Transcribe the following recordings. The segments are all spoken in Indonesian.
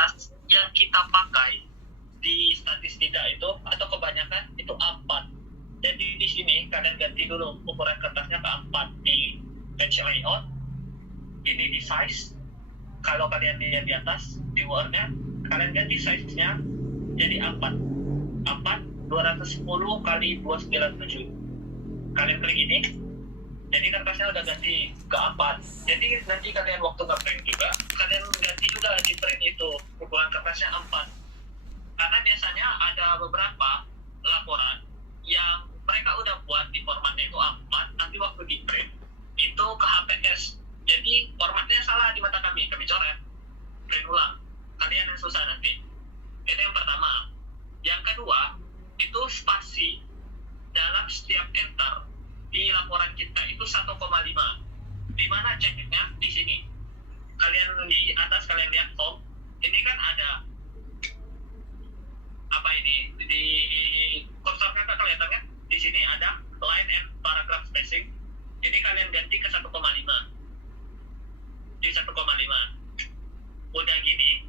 kertas yang kita pakai di statistika itu atau kebanyakan itu A4. Jadi di sini kalian ganti dulu ukuran kertasnya ke A4 di page layout. Ini di size. Kalau kalian lihat di atas di Word-nya, kalian ganti size-nya jadi A4. A4 210 kali 297. Kalian klik ini. Jadi kertasnya udah ganti ke A4. Jadi nanti kalian waktu nge-print juga, kalian ganti juga di print itu ukuran kertasnya A4. Karena biasanya ada beberapa laporan yang mereka udah buat di formatnya itu A4, tapi waktu di print itu ke HPS. Jadi formatnya salah di mata kami coret, print ulang. Kalian yang susah nanti. Itu yang pertama. Yang kedua, itu spasi dalam setiap enter di laporan kita itu 1,5. Di mana ceknya di sini. Kalian di atas kalian lihat form. Ini kan ada apa ini di kursor kakak kelihatan kan? Di sini ada line and paragraph spacing. Ini kalian ganti ke 1,5. Di 1,5. Udah gini,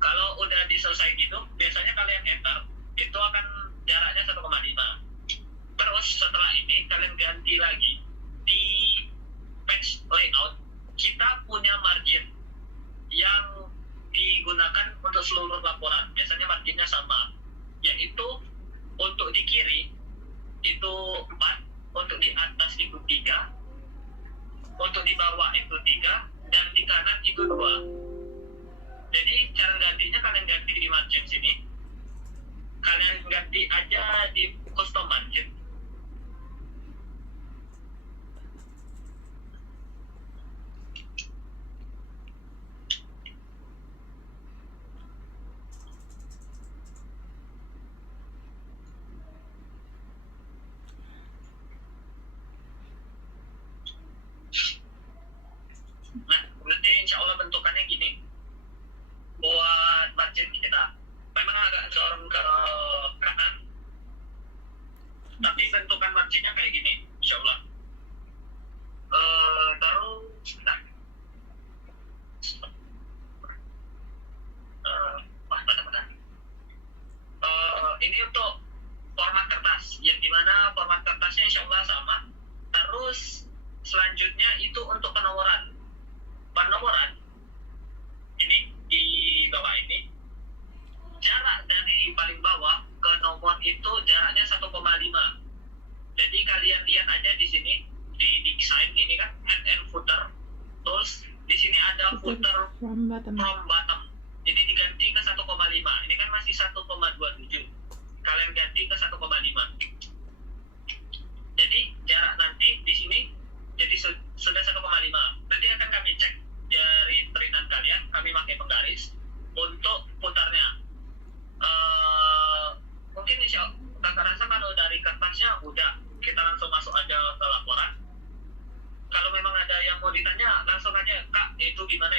kalau udah diselesai gitu, biasanya kalian enter, itu akan jaraknya 1,5. Terus setelah ini kalian ganti lagi di page layout, kita punya margin yang digunakan untuk seluruh laporan. Biasanya marginnya sama, yaitu untuk di kiri itu 4, untuk di atas itu 3, untuk di bawah itu 3, dan di kanan itu 2. Jadi cara gantinya kalian ganti di margin sini. Kalian ganti aja di custom margin. Nah, nanti insya Allah bentukannya gini. Buat margin kita memang agak dorong ke kanan, tapi bentukan marginnya kayak gini, insya Allah. Terus, nah, ini untuk format kertas, yang dimana format kertasnya insya Allah sama. Terus selanjutnya itu untuk penomoran. Ini di bawah ini, jarak dari paling bawah ke nomor itu jaraknya 1,5. Jadi kalian lihat aja di sini di design ini kan head and footer. Terus di sini ada footer from bottom. Ini diganti ke 1,5. Ini kan masih 1,27. Kalian ganti ke 1,5. Jadi jarak nanti di sini jadi sudah 1,5. Nanti akan kami cek dari printan kalian, kami pakai penggaris untuk putarnya. Mungkin insya Allah kakak rasa kalau dari kertasnya udah, kita langsung masuk aja ke laporan. Kalau memang ada yang mau ditanya, langsung aja, Kak, itu gimana?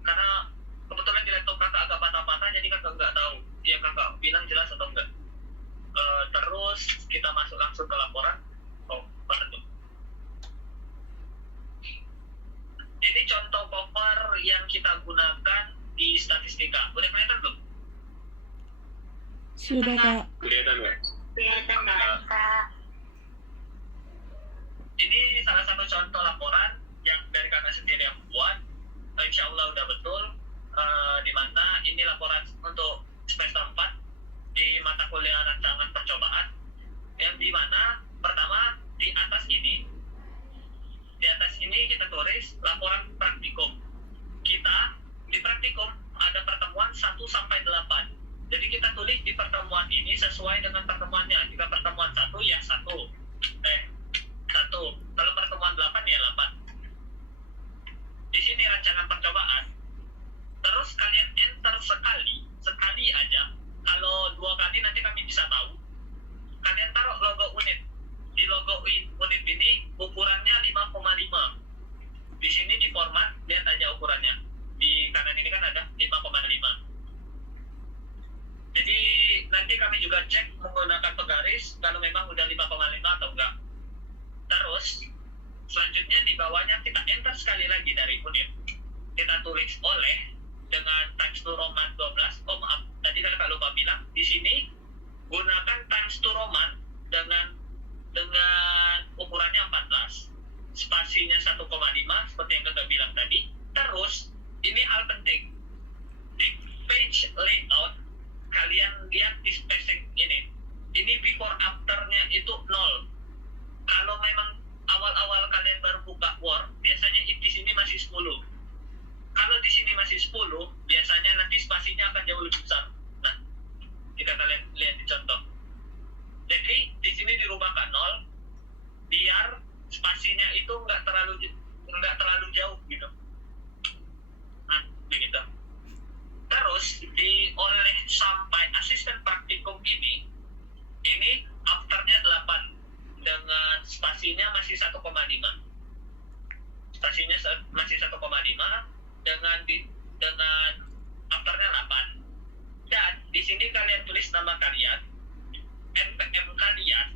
Karena kebetulan di laptop kakak agak patah-patah, jadi kakak nggak tahu dia kakak bilang jelas atau enggak. Terus kita masuk langsung ke laporan. Pardon. Ini contoh cover yang kita gunakan di statistika. Udah kelihatan belum? Sudah, Kak. Kelihatan nggak? Kelihatan Kak. Ini salah satu contoh laporan yang dari kakak sendiri yang buat. Insya Allah udah betul. Di mana ini laporan untuk semester 4 di mata kuliah rancangan percobaan. Yang di mana pertama di atas ini kita tulis laporan praktikum. Kita di praktikum ada pertemuan 1 sampai 8. Jadi kita tulis di pertemuan ini sesuai dengan pertemuannya. Jika pertemuan 1 ya 1. 1. Kalau pertemuan 8 ya 8. Di sini rancangan percobaan. Terus kalian enter sekali aja. Kalau 2 kali nanti kami bisa tahu. Kalian taruh logo unit. Di logo unit ini ukurannya 5,5. Di sini di format, lihat aja ukurannya. Di kanan ini kan ada 5,5. Jadi nanti kami juga cek menggunakan penggaris kalau memang udah 5,5 atau enggak. Terus selanjutnya di bawahnya kita enter sekali lagi dari unit. Kita tulis oleh dengan teks times 2 Roman 12. Oh maaf, tadi kan kalau lupa bilang, di sini gunakan times 2 Roman dengan ukurannya 14. Spasinya 1,5 seperti yang kakak bilang tadi. Terus ini hal penting. Di page layout kalian lihat di spacing ini before afternya itu 0. Kalau memang awal-awal kalian baru buka Word, biasanya di sini masih 10. Kalau di sini masih 10, biasanya nanti spasinya akan jauh lebih besar. Nah, jika kalian lihat di contoh. Jadi di sini dirubah ke 0 biar spasinya itu nggak terlalu jauh gitu. Nah, begitu. Terus oleh sampai asisten praktikum ini afternya 8 dengan spasinya masih 1,5. Spasinya masih 1,5 dengan afternya 8. Dan di sini kalian tulis nama kalian, NPM kalian,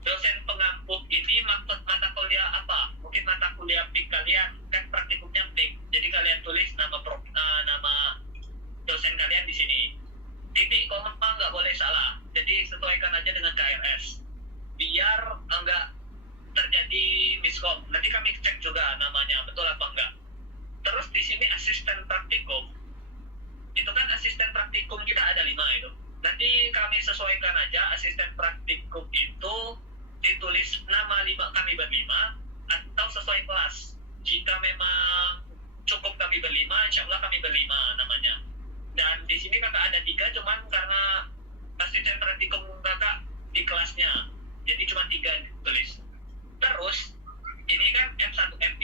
dosen pengampu ini maksud mata kuliah apa? Mungkin mata kuliah PIK kalian, kan praktikumnya PIK. Jadi kalian tulis nama dosen kalian di sini. Titik koma nggak boleh salah. Jadi sesuaikan aja dengan KRS. Biar enggak terjadi miskom. Nanti kami cek juga namanya betul apa enggak. Terus di sini asisten praktikum. Itu kan asisten praktikum kita ada 5 itu. Nanti kami sesuaikan aja asisten praktikum itu ditulis nama 5 kami berlima atau sesuai kelas. Jika memang cukup kami berlima, insya Allah kami berlima namanya. Dan di sini kakak ada 3, cuman karena asisten praktikum kakak di kelasnya, jadi cuma 3 ditulis. Terus ini kan M1M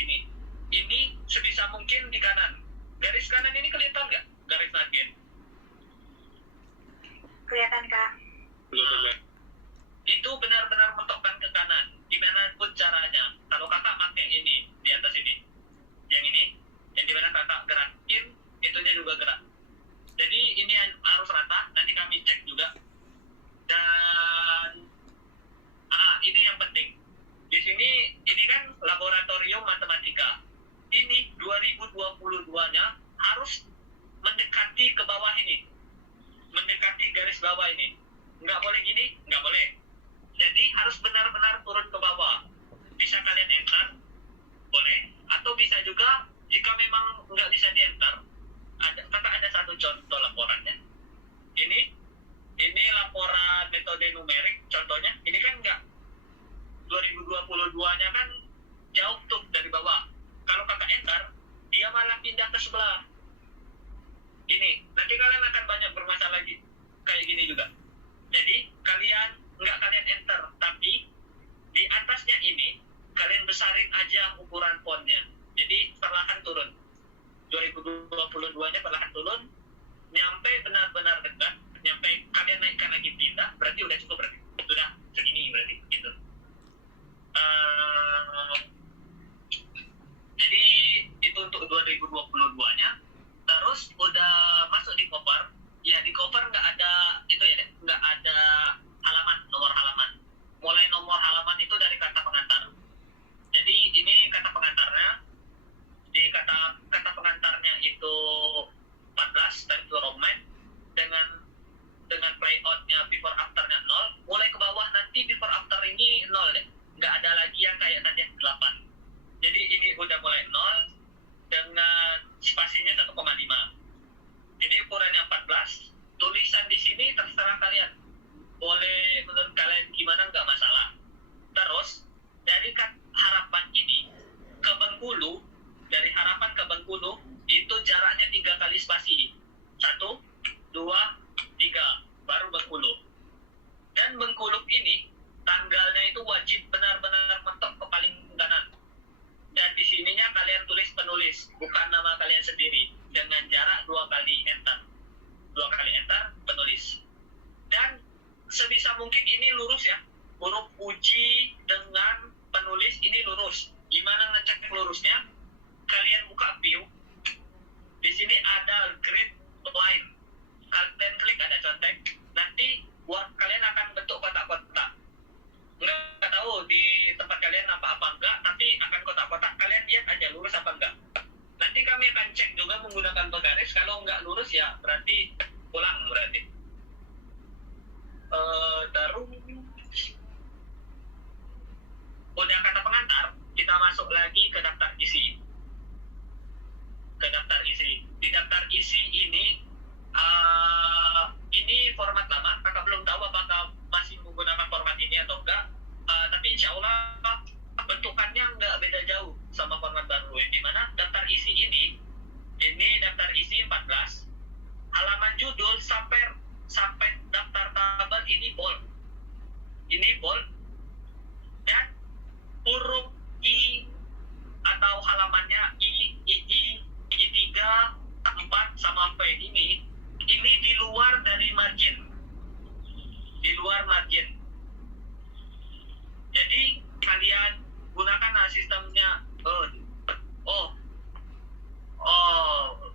ini sebisa mungkin di kanan. Garis kanan ini kelihatan nggak? Garis margin. Kelihatan, Kak. Nah, itu benar-benar mentokkan ke kanan. Gimana pun caranya. Kalau kakak pakai ini di atas ini, yang dimana kakak gerakin, itunya juga gerak. Jadi ini harus rata. Nanti kami cek juga. Dan ini yang penting. Di sini ini kan laboratorium matematika. Ini 2022-nya harus mendekati ke bawah ini. Mendekati garis bawah ini. Nggak boleh gini, nggak boleh. Jadi harus benar-benar turun ke bawah. Bisa kalian enter, boleh. Atau bisa juga, jika memang nggak bisa di-enter, ada satu contoh laporannya. Ini laporan metode numerik, contohnya. Ini kan nggak, 2022-nya kan jauh tuh dari bawah. Kalau kakak enter, dia malah pindah ke sebelah. Ini, nanti kalian akan banyak bermasalah lagi. Kayak gini juga. Jadi, kalian enter, tapi di atasnya ini, kalian besarin aja ukuran fontnya. Jadi, perlahan turun. 2022-nya perlahan turun, nyampe benar-benar dekat, nyampe kalian naikkan lagi pindah, berarti udah cukup berarti. Sudah segini berarti, gitu. Jadi itu untuk 2022-nya. Terus udah masuk di cover. Ya di cover nggak ada itu ya, nggak ada nomor halaman. Mulai nomor halaman itu dari kata pengantar. Jadi ini kata pengantarnya. Di kata pengantarnya itu 14 times 2 Roman dengan playoutnya before afternya 0. Mulai ke bawah nanti before after ini 0 deh. Nggak ada lagi yang kayak tadi 8. Jadi ini udah mulai 0 dengan spasinya 1,5. Ini ukurannya 14. Tulisan di sini terserah kalian. Boleh menurut kalian gimana, nggak masalah. Terus dari harapan ini ke Bengkulu, dari harapan ke Bengkulu itu jaraknya 3 kali spasi. 1, 2, 3, baru Bengkulu. Dan Bengkulu ini tanggalnya itu wajib benar-benar mentok ke paling kanan. Dan di sininya kalian tulis penulis, bukan nama kalian sendiri, dengan jarak 2 kali enter. 2 kali enter, penulis. Dan sebisa mungkin ini lurus ya. Huruf uji dengan penulis ini lurus. Gimana ngecek lurusnya? Kalian buka view. Di sini ada grid line. Kalian klik ada contek. Nanti kalian akan bentuk kotak-kotak. Nggak tahu di tempat kalian apa enggak, tapi akan kotak-kotak. Kalian lihat aja lurus apa enggak. Nanti kami akan cek juga menggunakan penggaris. Kalau nggak lurus ya ya berarti pulang berarti. Terus udah kata pengantar, kita masuk lagi ke daftar isi. Di daftar isi ini format lama. Kakak belum tahu apakah masih menggunakan format ini atau enggak. Tapi insya Allah bentukannya nggak beda jauh sama format baru. Di mana daftar isi ini daftar isi 14, halaman judul sampai daftar tabel ini bold. Dan huruf I atau halamannya I3, 4 sampai ini di luar dari margin. Jadi kalian gunakan sistemnya.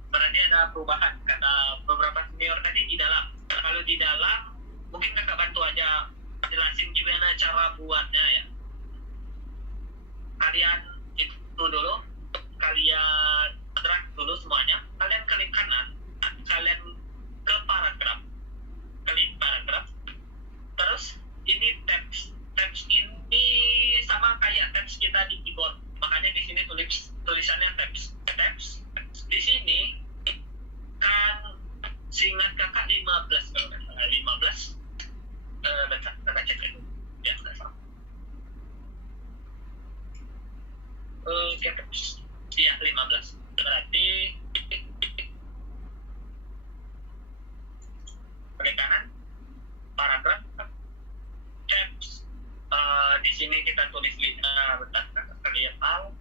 Berarti ada perubahan karena beberapa senior tadi di dalam. Kalau di dalam mungkin kakak bantu aja jelasin gimana cara buatnya ya. Kalian itu dulu, kalian drag dulu semuanya, kalian klik kanan, kalian ke paragraf, terus ini tabs ini sama kayak tabs kita di keyboard, makanya di sini tulisannya tabs. Di sini kan seingat kakak 15 kalau nggak salah, 15. Bentar, kakak cek dulu ya, nggak salah. Iya 15. Berarti klik kanan, paragraf, tabs. Di sini kita tulis bentar, kalian tahu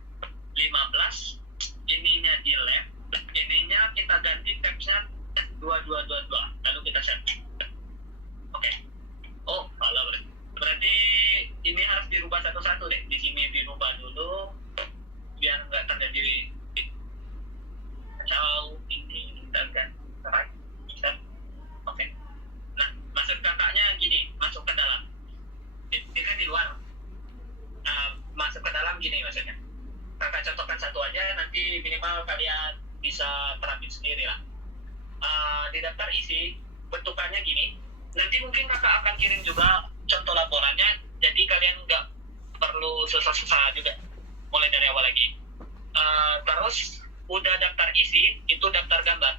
15. Ininya di left, ininya kita ganti tabsnya 2222. Lalu kita save. Oke. Salah berarti ini harus dirubah satu-satu deh. Di sini dirubah dulu biar nggak terjadi kacau. Ini kita ganti. Oke. Nah, maksud kakaknya gini, masuk ke dalam. Ini kan di luar. Masuk ke dalam gini maksudnya. Kakak contohkan satu aja, nanti minimal kalian bisa terapin sendiri lah. Di daftar isi bentukannya gini. Nanti mungkin kakak akan kirim juga contoh laporannya, jadi kalian nggak perlu susah-susah juga mulai dari awal lagi. Terus udah daftar isi, itu daftar gambar,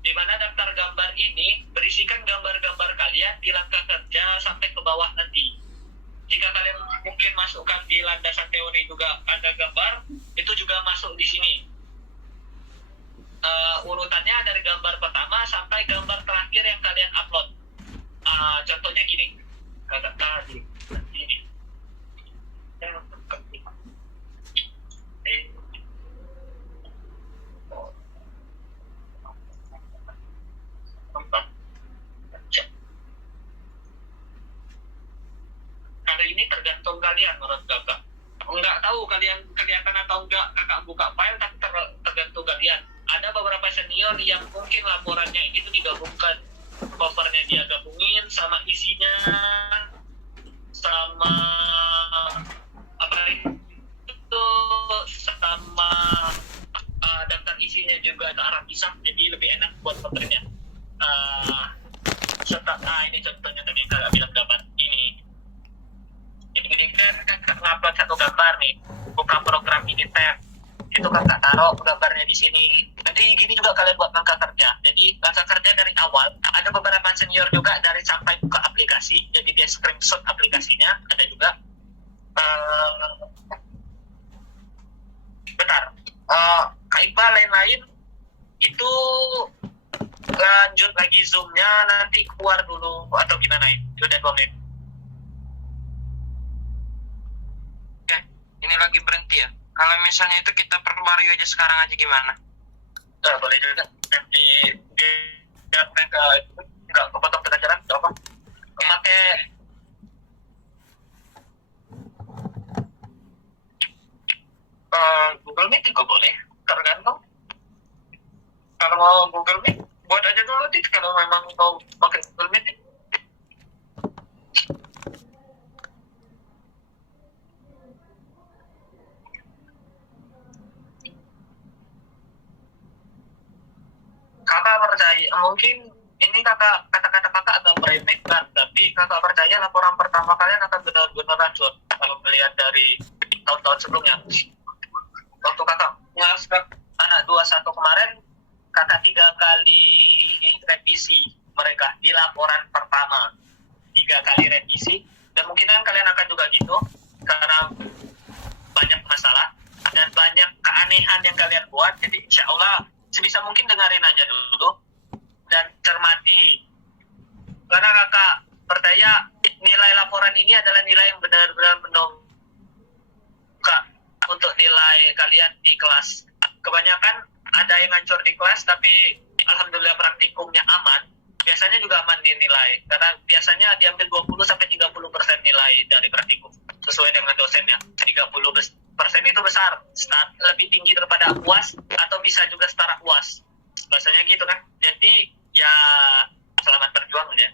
di mana daftar gambar ini berisikan gambar-gambar kalian di langkah kerja sampai ke bawah nanti. Jika kalian mungkin masukkan di landasan teori juga ada gambar, itu juga masuk di sini. Urutannya dari gambar pertama sampai gambar terakhir yang kalian upload. Contohnya gini, kakak tadi ini. Kalau ini tergantung kalian menurut kakak. Nggak tahu kalian kelihatan atau enggak kakak buka file, tapi tergantung kalian. Ada beberapa senior yang mungkin laporannya itu digabungkan, covernya dia gabungin sama isinya, sama apa itu, sama daftar isinya juga ke arah pisah, jadi lebih enak buat covernya. Ini contohnya tadi kakak bilang gambar ini kan kakak ngupload satu gambar nih, buka program ini tab, itu kakak taruh gambarnya di sini. Nanti gini juga kalian buat langkah kerja. Jadi langkah kerja dari awal, ada beberapa senior juga dari sampai buka aplikasi, jadi dia screenshot aplikasinya, ada juga. Kak Iqbal lain-lain itu lanjut lagi zoomnya, nanti keluar dulu atau gimana ya? Udah 2 menit. Ini lagi berhenti ya. Kalau misalnya itu kita perbarui aja sekarang aja gimana? Boleh juga. Nanti biar mereka nggak kepotong tengah jalan, nggak apa. Memakai Google Meet juga boleh, tergantung. Kalau Google Meet buat aja dulu nanti kalau memang mau pakai Google Meet. Kakak mungkin ini kata-kata kakak agak meremehkan, tapi kakak percaya laporan pertama kalian akan benar-benar racun kalau melihat dari tahun-tahun sebelumnya. Waktu kakak ngasih anak 21 kemarin, kakak 3 kali revisi mereka di laporan pertama, 3 kali revisi, dan mungkin kalian akan juga gitu karena banyak masalah dan banyak keanehan yang kalian buat. Jadi insya Allah sebisa mungkin dengerin aja dulu dan cermati, karena kakak percaya nilai laporan ini adalah nilai yang benar-benar menunjukkan untuk nilai kalian di kelas. Kebanyakan ada yang ngancur di kelas, tapi alhamdulillah praktikumnya aman. Biasanya juga aman dinilai, karena biasanya diambil 20-30% nilai dari praktikum sesuai dengan dosennya. 30% itu besar, lebih tinggi daripada UAS atau bisa juga setara UAS. Bahasanya gitu kan. Jadi ya selamat berjuang ya.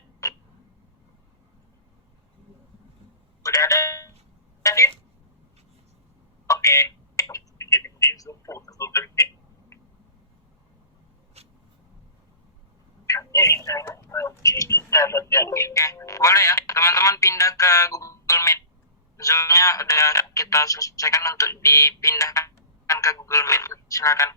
Udah ada tadi? Oke. Oke, boleh ya teman-teman pindah ke Google Meet. Zoom-nya udah kita selesaikan untuk dipindahkan ke Google Meet. Silakan.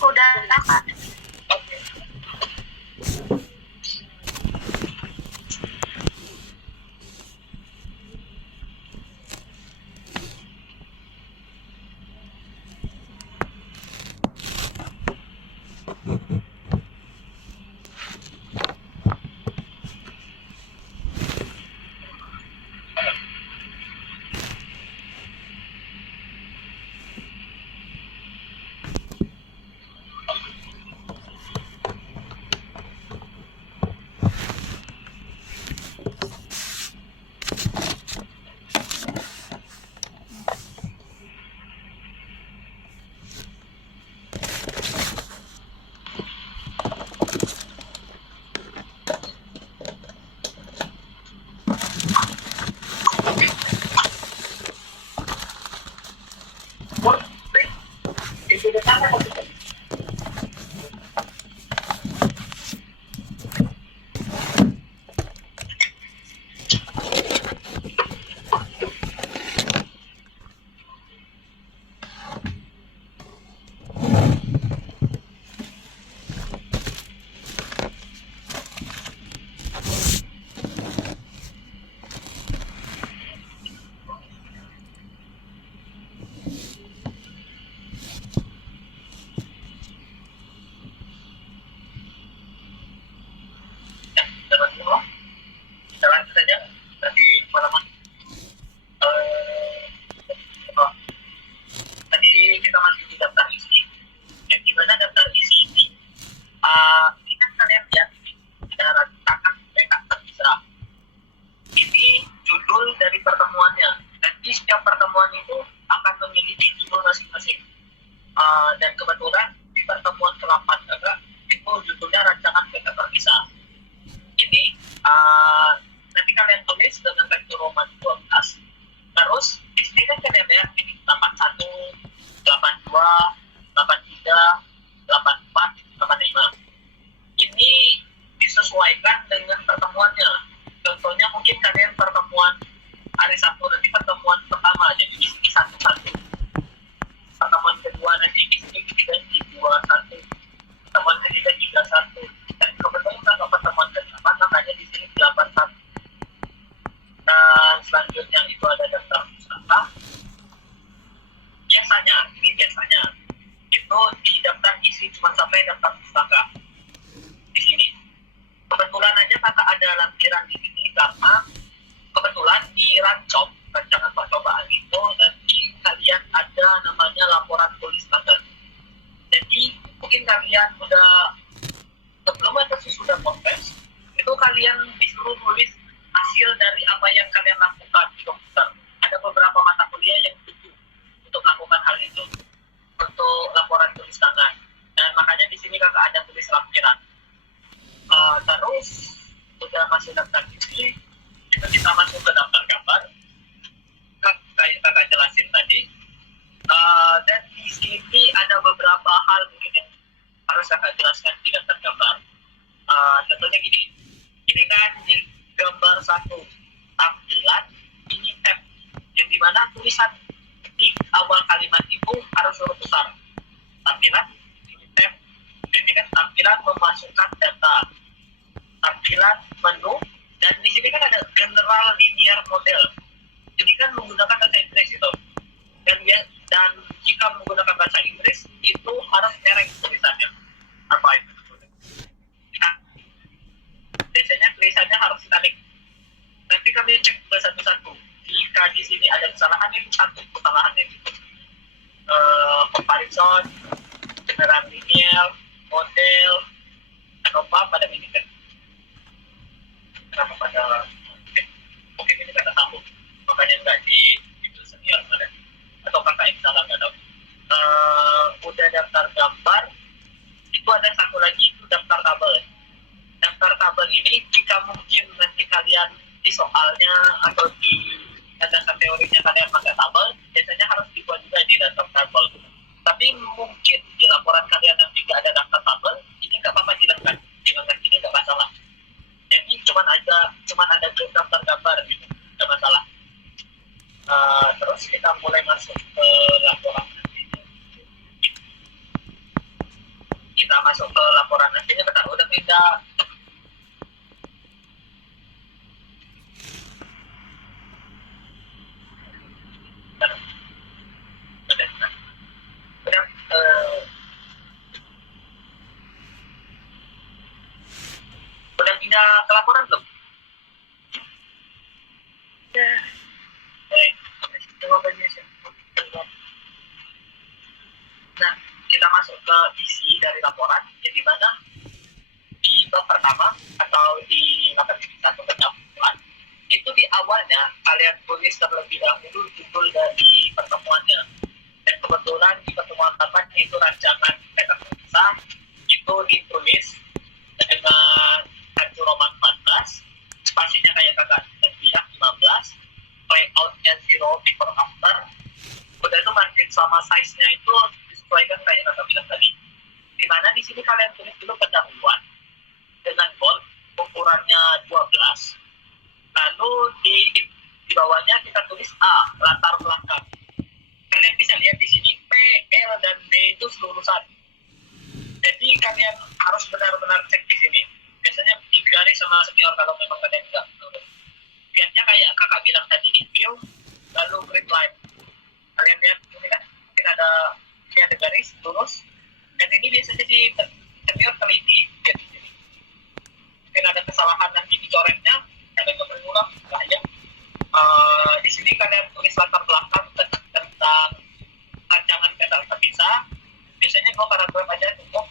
Udah kakak. Jalan saja nanti malaman. Tadi kita masih di daftar isi. Gimana daftar isi ini? Ini kan kalian lihat ada rancangan PK terpisah. Ini judul dari pertemuannya. Nanti setiap pertemuan itu akan memiliki judul masing-masing. Dan kebetulan di pertemuan ke-8 itu judulnya rancangan PK terpisah. Ini nanti kalian tulis dengan vektor Roman 12. Terus di sini kan kalian udah sebelum atau sesudah podcast itu kalian disuruh tulis hasil dari apa yang kalian lakukan di komputer. Ada beberapa mata kuliah yang butuh untuk melakukan hal itu untuk laporan tulis tangan, dan makanya di sini kakak ada tulis lampiran. Terus udah masuk daftar ini, itu kita masuk ke daftar gambar. Kayak kakak jelasin tadi. Dan di sini ada beberapa hal mungkin yang harus kakak jelaskan di daftar gambar. Contohnya gini, ini kan di gambar satu tampilan ini tab, yang dimana tulisan di awal kalimat itu harus huruf besar. Tampilan ini tab, ini kan tampilan memasukkan data, tampilan menu, dan di sini kan ada general linear model. Ini kan menggunakan bahasa Inggris itu, dan jika menggunakan bahasa Inggris itu harus erek tulisannya. Apa itu? Nah, biasanya tulisannya harus italic. Nanti kami cek satu-satu. Jika di sini ada kesalahan, itu satu kesalahannya. Comparison, general linear, model, apa pada ini kan? Kenapa pada? Mungkin ini kata tahu, makanya nggak di itu senior mana? Atau kakak yang salah nggak tahu. Udah daftar gambar, itu ada satu lagi, itu daftar tabel. Daftar tabel ini jika mungkin nanti kalian di soalnya atau di dasar teorinya kalian pakai tabel, biasanya harus dibuat juga di daftar tabel. Tapi mungkin di laporan kalian nanti nggak ada daftar tabel, ini nggak apa-apa hilangkan. Hilangkan ini nggak masalah. Jadi cuma ada daftar gambar gitu, nggak masalah. Terus kita mulai masuk ke laporan nantinya. Kita masuk ke laporan nantinya, kita udah pindah. Udah pindah ke laporan belum? Ya. Nah, kita masuk ke isi dari laporan, yang dimana di bab pertama atau di materi 1 pertemuan itu di awalnya kalian tulis terlebih dahulu judul dari pertemuannya. Dan kebetulan di pertemuan pertama itu rancangan peta terpisah itu ditulis dengan kartu Roman 14, spasinya kayak kakak bilang 15, layoutnya 0 before after. Udah itu margin sama size-nya itu disesuaikan kayak kakak bilang tadi. Dimana di sini kalian tulis dulu pendahuluan dengan bold, ukurannya 12. Lalu di bawahnya kita tulis A, latar belakang. Kalian bisa lihat di sini P, L, dan B itu seluruhan. Jadi kalian harus benar-benar cek di sini. Biasanya digaris sama senior kalau memang kalian tidak menurut. Lihatnya kayak kakak bilang tadi di view, lalu grid line. Kalian lihat ini kan, mungkin ada garis lurus, dan ini biasanya di senior teliti. Jadi mungkin ada kesalahan nanti dicoretnya, ada keberulang lah ya. Di sini kalian tulis latar belakang tentang rancangan peta terpisah. Biasanya 2 paragraf aja cukup.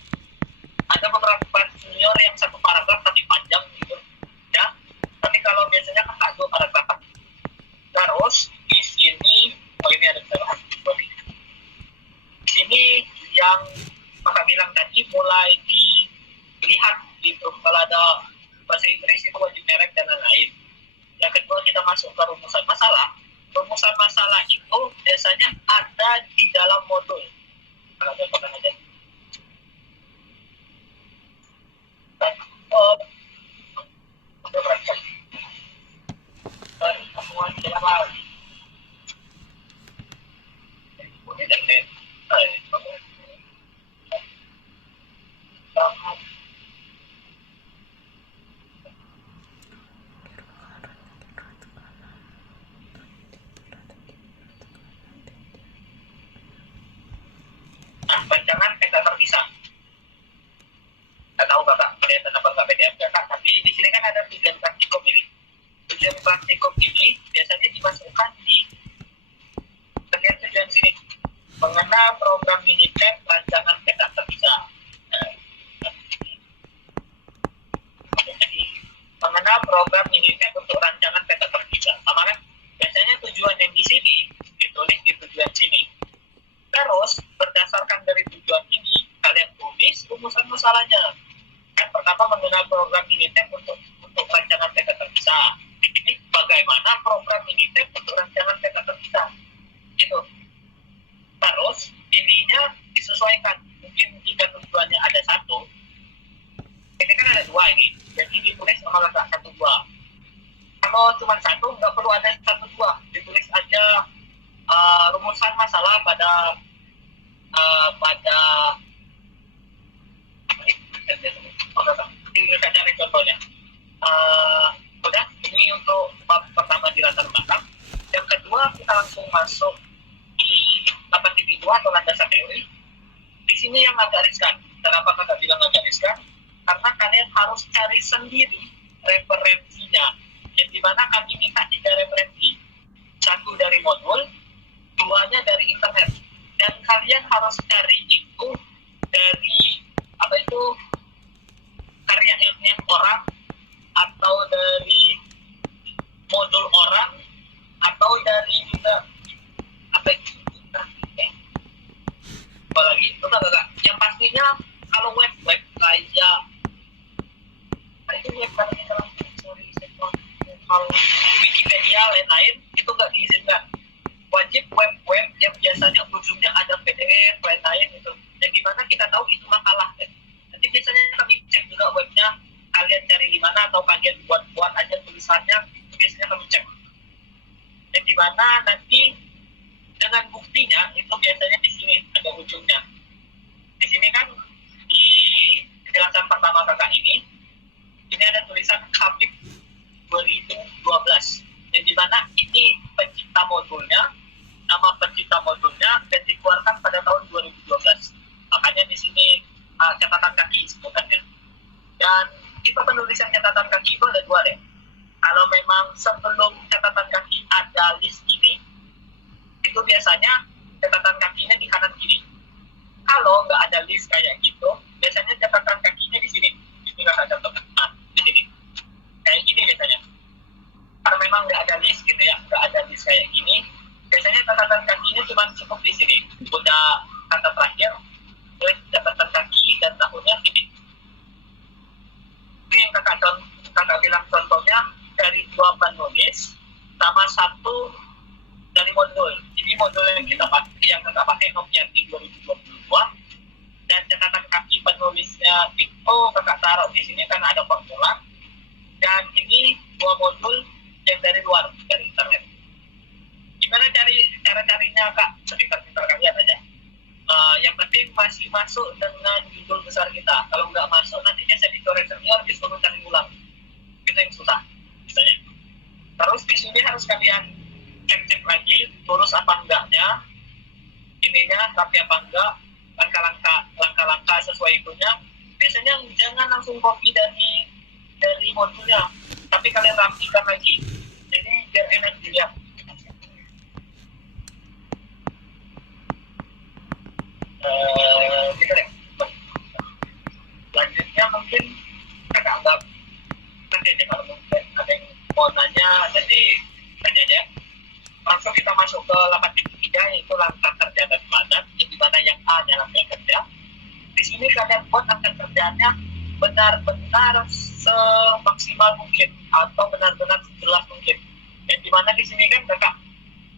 Ada beberapa senior yang 1 paragraf tapi panjang gitu ya. Tapi kalau biasanya kakak 2 paragraf. Terus di sini, ini ada kesalahan. Di sini yang kakak bilang tadi mulai dilihat gitu. Kalau ada bahasa Inggris itu wajib merek dan lain-lain. Yang kedua kita masuk ke rumusan masalah. Rumusan masalah itu biasanya ada di dalam modul. Kalau ada apa aja. Rancangan peta terpisah. Nggak tahu kakak kelihatan apa nggak PDF kakak, tapi di sini kan ada tujuan praktikum ini. Tujuan praktikum ini biasanya dimasukkan di bagian tujuan sini. Mengenal program Minitab rancangan peta terpisah. salah pada kita cari contohnya. Udah, ini untuk bab pertama di latar belakang. Yang kedua kita langsung masuk di 8.2 atau landasan teori. Di sini yang agak riskan. Kenapa kakak bilang agak riskan? Karena kalian harus cari sendiri referensinya. Yang dimana kami minta 3 referensi. 1 dari modul, 2-nya dari internet. Dan kalian harus cari itu dari karya ilmiah orang, atau dari modul orang, atau dari juga apalagi itu enggak. Yang pastinya kalau web kayak itu web kalau Wikipedia lain-lain itu nggak diizinkan. Wajib web yang biasanya ujungnya ada PDF lain-lain itu. Yang gimana kita tahu itu makalah. Nanti biasanya kami cek juga webnya, kalian cari di mana atau kalian buat aja tulisannya, itu biasanya kami cek. Yang dimana nanti dengan buktinya itu biasanya di sini ada ujungnya. Di sini kan di penjelasan pertama kakak ini ada tulisan Habib 2012, yang dimana ini pencipta modulnya, nama pencipta modulnya dan dikeluarkan pada tahun 2012. Makanya di sini catatan kaki sebutannya. Dan itu penulisan catatan kaki itu ada 2 deh. Kalau memang sebelum catatan kaki ada list ini, itu biasanya catatan kakinya di kanan kiri. Kalau nggak ada list kayak gitu, biasanya catatan kakinya di sini. Ini nggak ada catatan. Nah, di sini. Kayak gini biasanya. Karena memang nggak ada list gitu ya, nggak ada list kayak gini. Biasanya catatan kakinya cuma cukup di sini. Udah kata terakhir, terus catatan kaki dan tahunnya ini. Ini yang kakak bilang contohnya dari 2 penulis sama 1 dari modul. Ini modul yang kita pakai, yang kakak pakai Nokia di 2022, dan catatan kaki penulisnya itu kakak taruh di sini karena ada formula. Dan ini 2 modul yang dari luar, dari internet. Gimana cara carinya kak? Sekitar kalian aja. Yang penting masih masuk dengan judul besar kita. Kalau nggak masuk nanti biasa dicoret senior disuruh cari ulang. Itu yang susah misalnya. Terus di sini harus kalian cek lagi lurus apa enggaknya, ininya rapi apa enggak, langkah-langkah sesuai itunya. Biasanya jangan langsung copy dari modulnya, tapi kalian rapikan lagi. Jadi biar enak dilihat. Gitu deh. Selanjutnya mungkin kakak anggap nanti aja kalau mungkin ada yang mau nanya, jadi tanya aja. Langsung kita masuk ke 8.3, yaitu langkah kerja dan padat, di mana yang A nya langkah kerja. Di sini kalian buat langkah kerjanya benar-benar semaksimal mungkin atau benar-benar sejelas mungkin. Yang dimana di sini kan kakak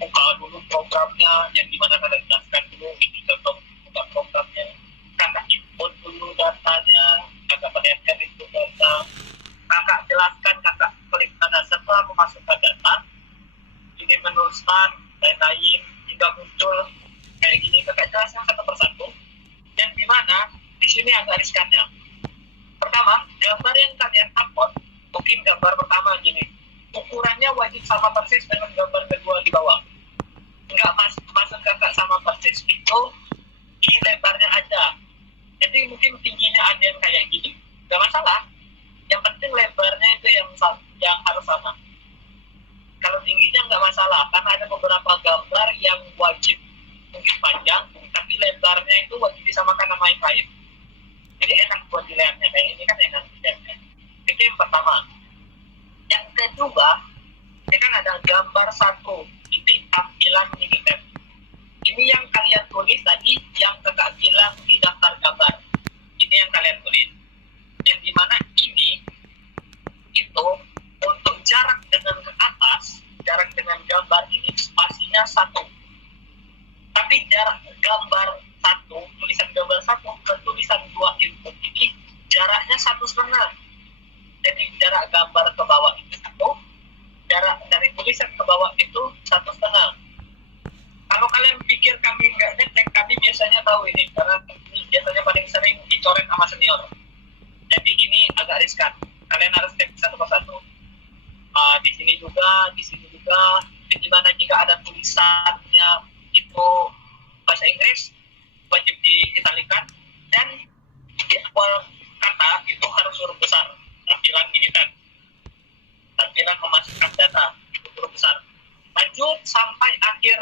buka dulu programnya, yang dimana kakak jelaskan dulu ini contoh buka programnya, kakak input dulu datanya, kakak perlihatkan itu data, kakak jelaskan, kakak klik tanda setelah memasukkan data, ini menuliskan lain-lain hingga muncul kayak gini, kakak jelaskan satu persatu. Dan dimana di sini agak riskannya. Pertama, gambar yang kalian upload, mungkin gambar pertama gini, ukurannya wajib sama persis dengan gambar kedua di bawah. Nggak maksud kakak sama persis itu di lebarnya aja. Jadi mungkin tingginya ada yang kayak gini, nggak masalah. Yang penting lebarnya itu yang harus sama. Kalau tingginya nggak masalah, karena ada beberapa gambar yang wajib mungkin panjang, tapi lebarnya itu wajib disamakan sama yang lain. Jadi enak buat dilihatnya, kayak ini kan enak dilihatnya. Itu yang pertama. Yang kedua, ini kan ada gambar 1, titik tampilan minitab. Ini yang kalian tulis tadi, yang kakak bilang di daftar gambar. Ini yang kalian tulis. Yang dimana ini, itu untuk jarak dengan ke atas, jarak dengan gambar ini spasinya 1. Tapi jarak gambar 1, tulisan gambar 1 ke tulisan 2 input ini jaraknya 1,5. Jadi jarak gambar ke bawah itu 1, jarak dari tulisan ke bawah itu 1,5. Kalau kalian pikir kami nggak ngecek, kami biasanya tahu ini karena ini biasanya paling sering dicoret sama senior. Jadi ini agak riskan. Kalian harus cek satu persatu. Di sini juga, di mana jika ada tulisannya itu bahasa Inggris wajib diitalikan, dan di awal kata itu harus huruf besar. Tampilan ini kan, tampilan memasukkan data itu huruf besar. Lanjut sampai akhir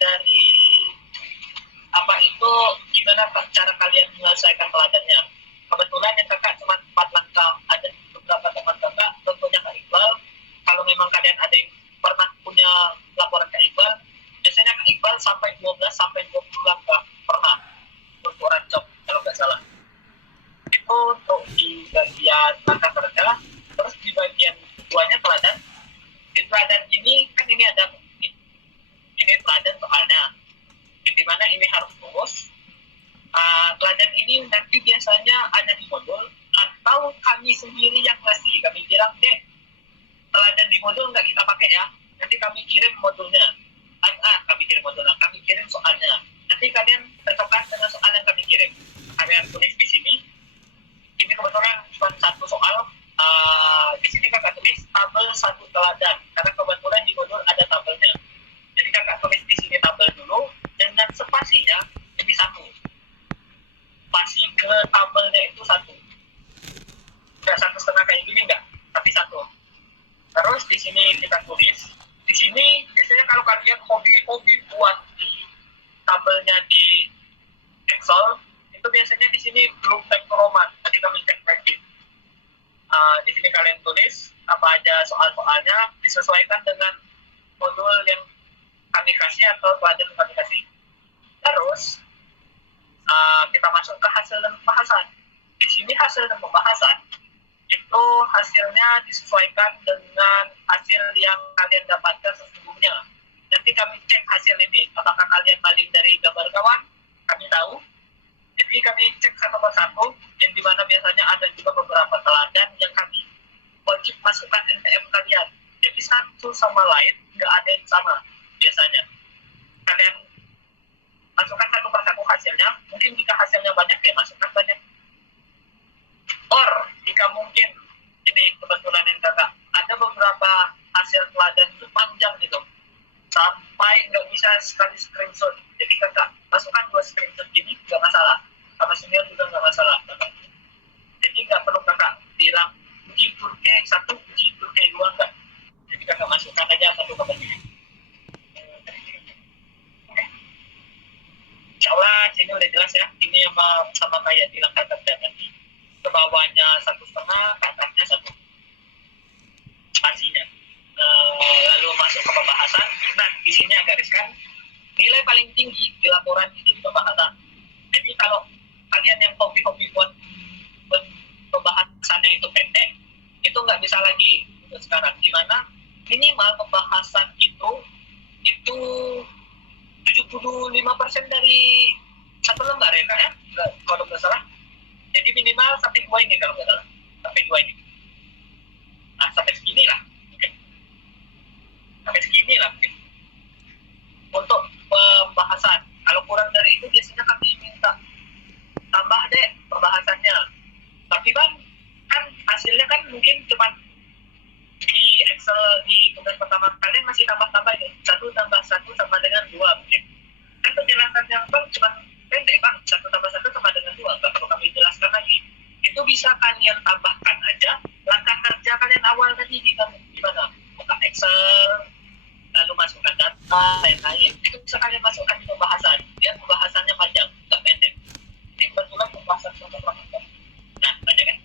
dari apa itu, gimana cara kalian menyelesaikan teladannya. Kebetulan yang kakak cuma 4 langkah, ada beberapa teman kakak, contohnya Kak Iqbal. Kalau memang kalian ada yang pernah punya laporan Kak Iqbal, biasanya Kak Iqbal sampai 12 sampai 20 langkah pernah untuk rancok kalau nggak salah. Itu untuk di bagian langkah kerja. Terus di bagian keduanya teladan. Di teladan ini kan ini ada ini teladan soalnya, di mana ini harus lurus. Teladan ini nanti biasanya ada di modul atau kami sendiri yang ngasih. Kami bilang, dek, teladan di modul nggak kita pakai ya, nanti kami kirim modulnya. Kami kirim modulnya, kami kirim soalnya. Nanti kalian cocokkan dengan soal yang kami kirim. Kalian tulis di sini. Ini kebetulan cuma satu soal. Di sini kakak tulis tabel 1 teladan, karena kebetulan di modul ada tabelnya. Jadi kakak tulis di sini tabel dulu dengan spasinya ini 1. Spasi ke tabelnya itu 1. Enggak 1,5 kayak gini enggak, tapi 1. Terus di sini kita tulis. Di sini biasanya kalau kalian hobi buat di tabelnya di Excel, itu biasanya di sini belum teks Roman. Nanti kami cek lagi. Di sini kalian tulis apa aja soal-soalnya, disesuaikan dengan modul yang kami kasih atau pelajaran kami kasih. Terus kita masuk ke hasil dan pembahasan. Di sini hasil dan pembahasan itu hasilnya disesuaikan dengan hasil yang kalian dapatkan sesungguhnya. Nanti kami cek hasil ini, apakah kalian balik dari gambar kawan, kami tahu. Jadi kami cek satu persatu, dan di mana biasanya ada juga beberapa teladan yang kami wajib masukkan NTM kalian. Jadi satu sama lain nggak ada yang sama biasanya. Kalian masukkan satu persatu hasilnya. Mungkin jika hasilnya banyak ya masukkan banyak. Or jika mungkin ini kebetulan yang kakak ada beberapa hasil teladan itu panjang gitu, sampai nggak bisa sekali screenshot. Jadi kakak masukkan 2 screenshot gini nggak masalah, sama senior juga nggak masalah kakak. Jadi nggak perlu kakak bilang uji Turki 1, uji Turki 2 enggak. Jadi kakak masukkan aja satu ke begini. Insya Allah sini udah jelas ya. Ini sama kayak di langkah kerja tadi. Ke bawahnya 1,5, ke atasnya 1 spasinya. Lalu masuk ke pembahasan. Nah, di sini agak riskan. Nilai paling tinggi di laporan itu di pembahasan. Jadi kalau kalian yang hobi-hobi buat pembahasannya itu pendek, itu nggak bisa lagi untuk sekarang. Dimana minimal pembahasan itu 75% dari 1 lembar ya kak ya, kalau nggak salah. Jadi minimal sampai 2 ini kalau nggak salah, sampai 2 ini. Nah sampai segini lah mungkin. Sampai segini lah mungkin. Untuk pembahasan, kalau kurang dari itu biasanya kami minta tambah deh pembahasannya. Tapi bang, kan hasilnya kan mungkin cuma di Excel di tugas pertama kalian masih tambah-tambah ini. 1 tambah 1 sama dengan 2 mungkin. Kan penjelasan yang bang cuma pendek bang, 1 tambah 1 sama dengan 2, nggak perlu kami jelaskan lagi. Itu bisa kalian tambahkan aja langkah kerja kalian awal tadi di mana? Buka Excel, lalu masukkan data, lain-lain, itu bisa kalian masukkan di pembahasan. Biar pembahasannya panjang, nggak pendek. Ini kebetulan pembahasan contoh praktek. Nah, banyak kan?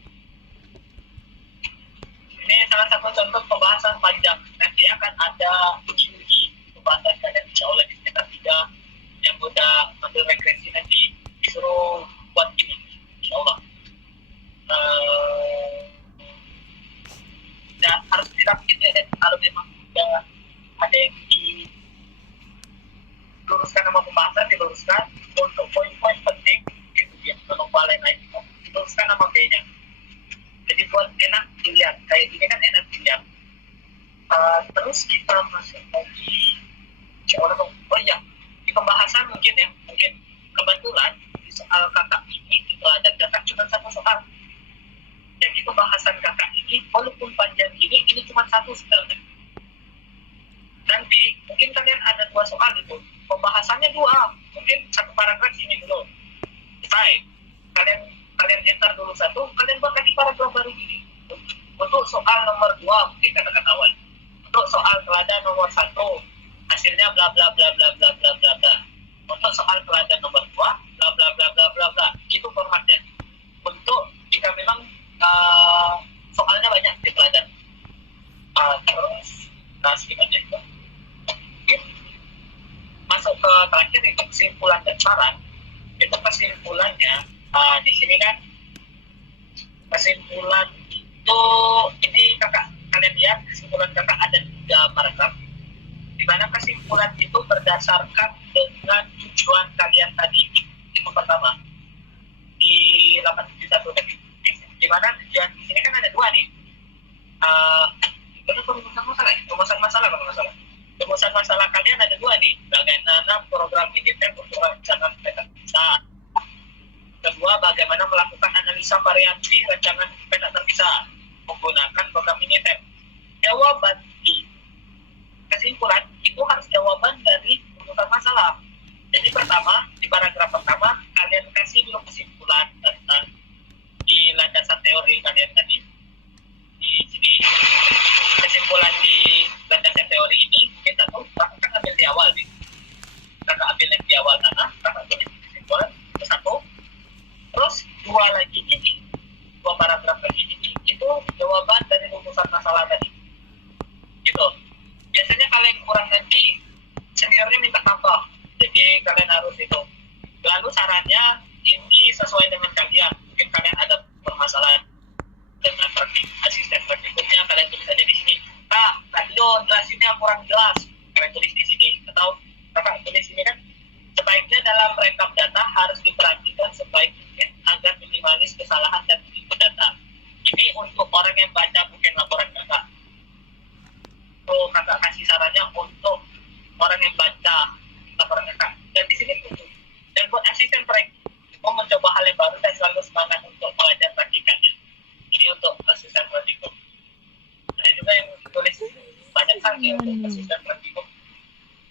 Ini salah satu contoh pembahasan panjang. Nanti akan ada uji-uji pembahasan kalian insya Allah di sekitar 3 yang udah ambil referensi nanti disuruh buat ini insya Allah. Dan harus dirapiin ya, dan kalau memang udah ada yang diluruskan sama pembahasan, diluruskan untuk poin-poin penting itu dia, untuk lain-lain diluruskan sama B-nya. Jadi buat enak dilihat, kayak ini kan enak dilihat. Terus kita masuk lagi insya Allah mungkin kebetulan di soal kakak ini di pelajaran kakak cuma satu soal. Jadi pembahasan kakak ini walaupun panjang ini cuma satu sebenarnya. Nanti mungkin kalian ada 2 soal itu, pembahasannya 2, mungkin satu paragraf ini dulu selesai, kalian enter dulu satu, kalian buat lagi paragraf baru gini. Untuk soal nomor 2 mungkin kata-kata awal, untuk soal teladan nomor 1 hasilnya bla bla bla bla bla bla bla bla, untuk soal teladan nomor 2 bla bla bla bla bla bla, itu formatnya. Untuk jika memang soalnya banyak di teladan, terus sekitarnya itu. Masuk ke terakhir itu kesimpulan dan saran. Itu kesimpulannya di sini kan kesimpulan itu ini kalian lihat kesimpulan kakak ada 3 paragraf, di mana kesimpulan itu berdasarkan dengan tujuan kalian tadi. Itu pertama di 871 tadi, di mana tujuan di sini kan ada 2 nih. Itu rumusan masalah kalau nggak salah. Rumusan masalah kalian ada 2 nih, bagaimana program militer untuk rancangan peta terpisah. Kedua, bagaimana melakukan analisa variasi rancangan peta terpisah menggunakan program militer. Jawaban di kesimpulan itu harus jawaban dari rumusan masalah. Jadi pertama, di paragraf pertama kalian kasih dulu kesimpulan tentang di landasan teori kalian tadi. Di sini kesimpulan di landasan teori ini kita tuh kakak ambil di awal nih, kakak ambil yang di awal sana, kakak tulis kesimpulan itu 1, terus 2 lagi ini, 2 paragraf lagi ini itu jawaban dari rumusan masalah tadi gitu. Biasanya kalian kurang nanti seniornya minta tambah, jadi kalian harus itu. Lalu sarannya ini sesuai dengan kalian, mungkin kalian ada permasalahan dengan asisten praktikumnya, kalian tulis aja di sini, kak radio jelasinnya kurang jelas, kalian tulis di sini. Atau kakak tulis ini kan, sebaiknya dalam rekap data harus diperhatikan sebaik mungkin agar minimalis kesalahan dan input data. Ini untuk orang yang baca mungkin laporan kakak. So kakak kasih sarannya untuk orang yang baca laporan kakak. Dan di sini tuh, dan buat asisten praktikum mencoba hal yang baru dan selalu semangat untuk mengajar praktikannya. Ini untuk asisten praktikum. Ada juga yang tulis banyak hal ya untuk asisten praktikum.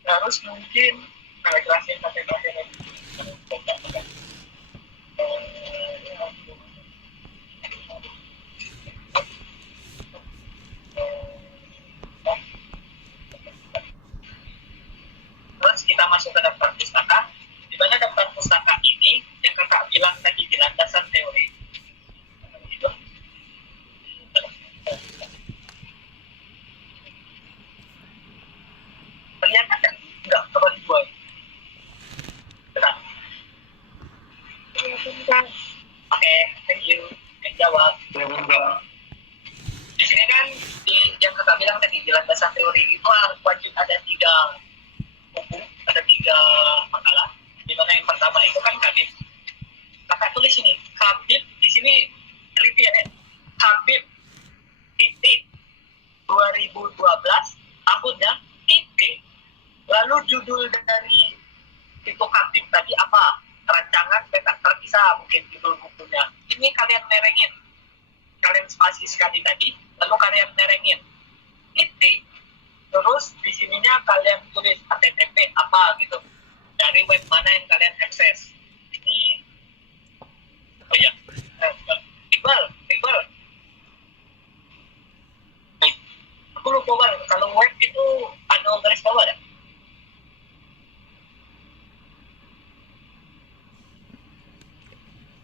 Harus mungkin kalau jelasin sampai terakhir lagi. Terus kita masuk ke daftar pustaka, di mana daftar pustaka ini yang kakak bilang tadi di landasan teori. Ternyata kan enggak kebagi 2. Benar. Oke, thank you. Yang jawab. Di sini kan yang kakak bilang tadi di landasan teori itu harus wajib ada 3 buku, ada 3 makalah. Di mana yang pertama itu kan Habib. Kakak tulis ini Habib, di sini teliti ya, Habib titik 2012 tahunnya titik, lalu judul dari itu Habib tadi apa, rancangan peta terpisah, mungkin judul bukunya. Ini kalian merengin, kalian spasi sekali tadi, lalu kalian merengin titik, terus di sininya kalian tulis HTTP apa gitu, dari web mana yang kalian akses. Ini oh ya, Iqbal nih, aku lupa banget kalau web itu ada garis bawah ada.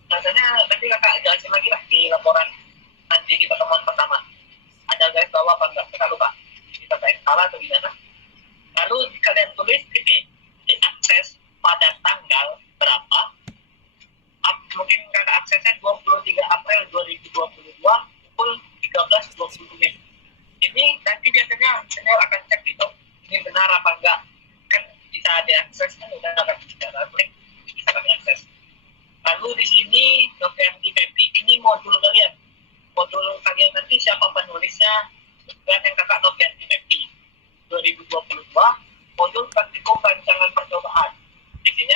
Rasanya nanti kakak jelasin lagi lah di laporan nanti di pertemuan pertama. Ada garis bawah apa enggak, kita lupa. Kita kayak salah atau gimana. Lalu kalian tulis ini diakses pada tanggal berapa. Mungkin kakak aksesnya 23 April 2022 pukul 13.20 Ini nanti biasanya senior akan cek gitu, ini benar apa enggak. Kan bisa diakses, kan udah akan bicara klik, bisa kami akses. Lalu di sini Novian di PEPI, ini modul kalian. Modul kalian nanti siapa penulisnya, dan yang kakak Novian di PEPI 2022, modul praktikum rancangan percobaan. Di sini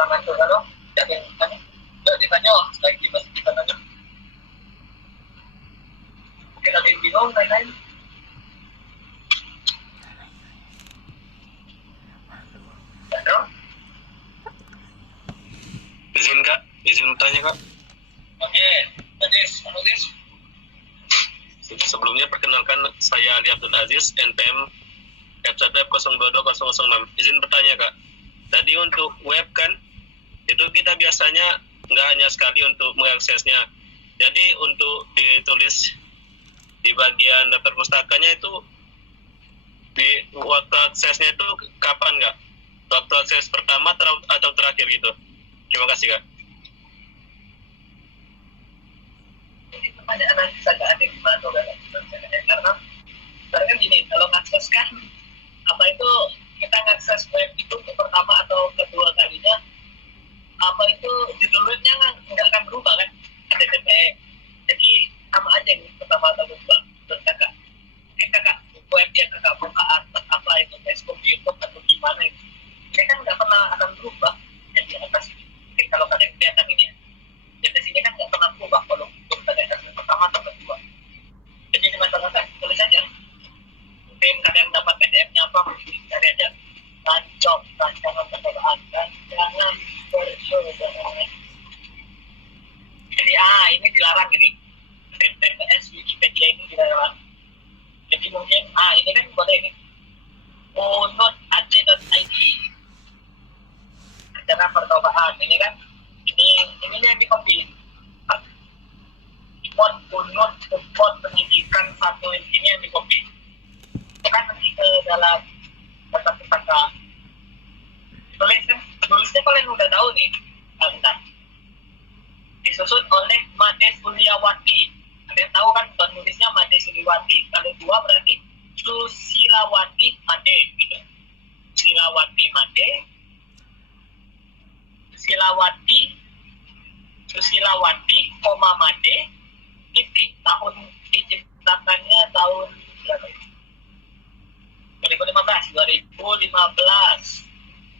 ulangan tuh kalau jadi tanya, ditanya lagi masih kita tanya. Mungkin ada yang bingung lain-lain. Ada? Izin kak, izin bertanya kak. Oke, Aziz. Sebelumnya perkenalkan saya Ali Abdul Aziz, NPM F1 F022006. Izin bertanya kak, tadi untuk web kan, itu kita biasanya nggak hanya sekali untuk mengaksesnya. Jadi untuk ditulis di bagian daftar pustakanya itu di waktu aksesnya itu kapan kak? Waktu akses pertama atau terakhir gitu? Terima kasih kak. Ada analis agak aneh gimana tuh karena kan gini, kalau ngakses kan apa itu kita ngakses web itu untuk pertama atau kedua kalinya apa itu judulnya nggak akan berubah kan HTTP, jadi sama aja nih pertama atau kedua. Terus kakak web yang kakak buka apa itu Facebook, YouTube atau gimana itu ini kan nggak pernah akan berubah. Jadi atas kalau kalian kelihatan ini ya, di sini kan nggak pernah berubah kalau kalian pertama atau kedua. Jadi di masyarakat tulis aja. Mungkin kalian dapat PDF-nya apa, mungkin cari aja rancangan percobaan dan jangan bersaudara. Jadi ini dilarang ini. TPS Wikipedia ini dilarang. Jadi mungkin ini kan boleh ini. unut.ac.id rancangan percobaan ini kan. Ini yang di copy. Unut support pendidikan satu ini yang di copy. Kan nanti ke dalam daftar pustaka. Tulisnya kalian udah tahu nih. Bentar. Disusun oleh Made Suliawati. Kalian tahu kan penulisnya Made Suliawati. Kalau dua berarti Susilawati Made gitu. Susilawati Made. Susilawati, Made. Titik tahun diciptakannya tahun berapa ini? 2015.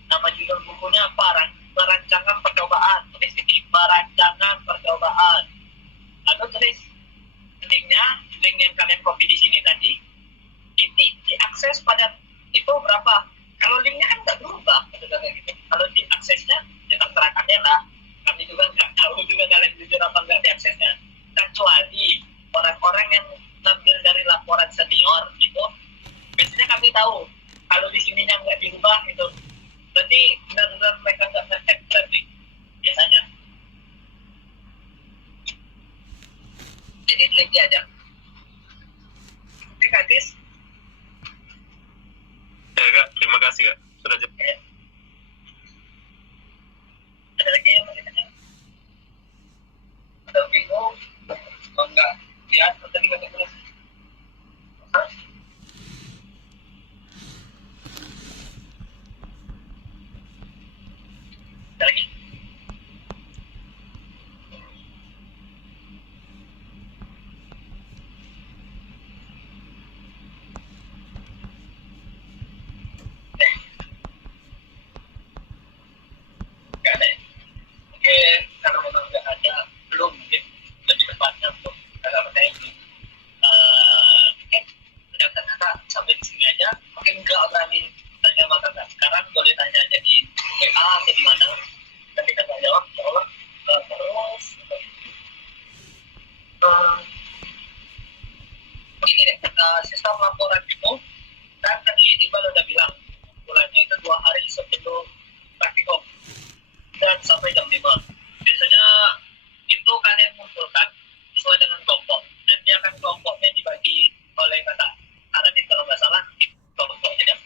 Nama judul bukunya apa? Perancangan percobaan. Tulis ini, perancangan percobaan. Lalu tulis link yang kalian copy di sini tadi. Titik diakses pada itu berapa? Kalau linknya kan nggak berubah, gitu. Kalau diaksesnya ya terserah kalian lah. Kami juga nggak tahu juga kalian jujur apa nggak diaksesnya. Kecuali orang-orang yang ngambil dari laporan senior itu, biasanya kami tahu kalau di sininya nggak dirubah itu berarti benar-benar mereka nggak ngecek berarti biasanya. Jadi teliti aja. Oke Kak Dis. Ya kak, terima kasih kak. Sudah jawab. Ada lagi yang mau ditanya? Ada bingung? Oh enggak, ya tadi kata tulis. Ada lagi? Nggak ada ya? Oke, karena memang nggak ada, belum mungkin lebih tepatnya untuk kakak percaya ini. Oke, ternyata kakak sampai di sini aja. Mungkin nggak berani tanya sama kakak. Sekarang boleh tanya aja di WA atau di mana. Nanti kakak jawab, insya Allah. Terus, begini deh, sistem laporan itu, kan tadi Iqbal udah bilang, bulannya itu 2 hari sebelum praktikum dan sampai jam 5. Biasanya itu kalian kumpulkan sesuai dengan kelompok. Nanti akan kelompoknya dibagi oleh kakak Aradit kalau nggak salah kelompoknya ya.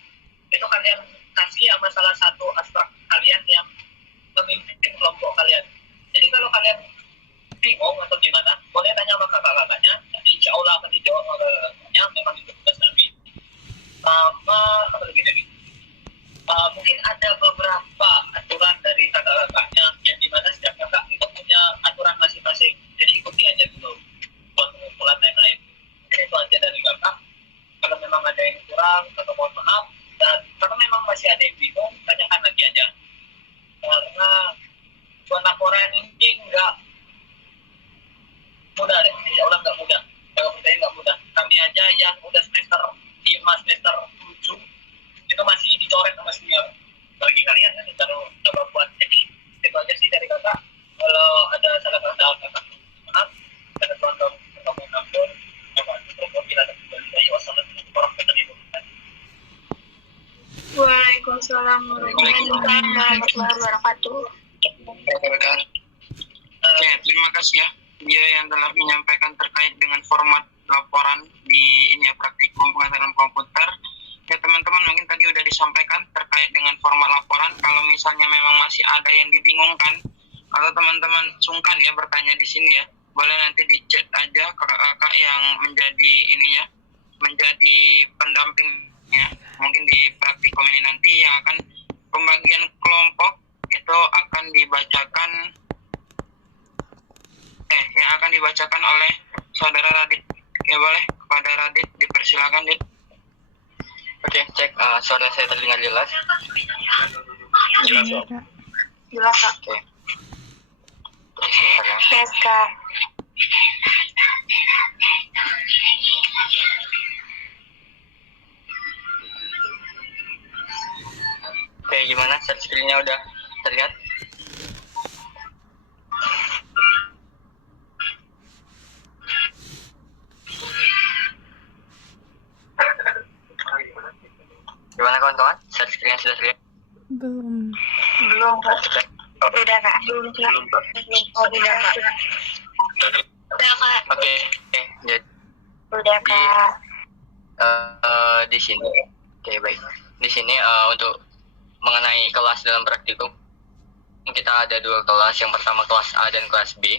Itu kalian kasih sama salah satu abstrak kalian yang memimpin kelompok kalian. Jadi kalau kalian bingung atau gimana, boleh tanya sama kakak-kakaknya. Nanti insya Allah akan dijawab oleh kakaknya. Memang itu tugas kami. Sama apa lagi tadi? Mungkin ada beberapa aturan dari kakak-kakaknya yang dimana setiap kakak itu punya aturan masing-masing. Jadi ikuti aja dulu buat pengumpulan lain-lain. Mungkin itu aja dari kakak. Kalau memang ada yang kurang atau mohon maaf, dan kalau memang masih ada yang bingung, tanyakan lagi aja. Karena Waalaikumsalam warahmatullahi wabarakatuh. Oke, terima kasih ya dia yang telah menyampaikan terkait dengan format laporan di ini ya praktikum pengetahuan komputer. Ya teman-teman, mungkin tadi udah disampaikan terkait dengan format laporan. Kalau misalnya memang masih ada yang dibingungkan atau teman-teman sungkan ya bertanya di sini ya, boleh nanti di chat aja kakak-kakak yang menjadi ini ya, menjadi pendampingnya. Mungkin di praktikum ini nanti yang akan pembagian kelompok itu akan dibacakan yang akan dibacakan oleh saudara Radit. Ya boleh, kepada Radit dipersilakan, Dit. Oke, cek suara saya terdengar jelas. Jelas, Om. Jelas, Kak. Oke. Sebentar ya. Yes, Kak. Oke, gimana? Share screen-nya udah terlihat? Gimana kawan-kawan? Share screen-nya sudah terlihat? Belum. Belum, Kak. Cek. Udah, Kak. Belum, Kak. Oh, udah, Kak. Udah, Kak. Oke, jadi Udah, Kak. di sini, oke baik. Di sini untuk mengenai kelas dalam praktikum kita ada 2 kelas. Yang pertama kelas A dan kelas B,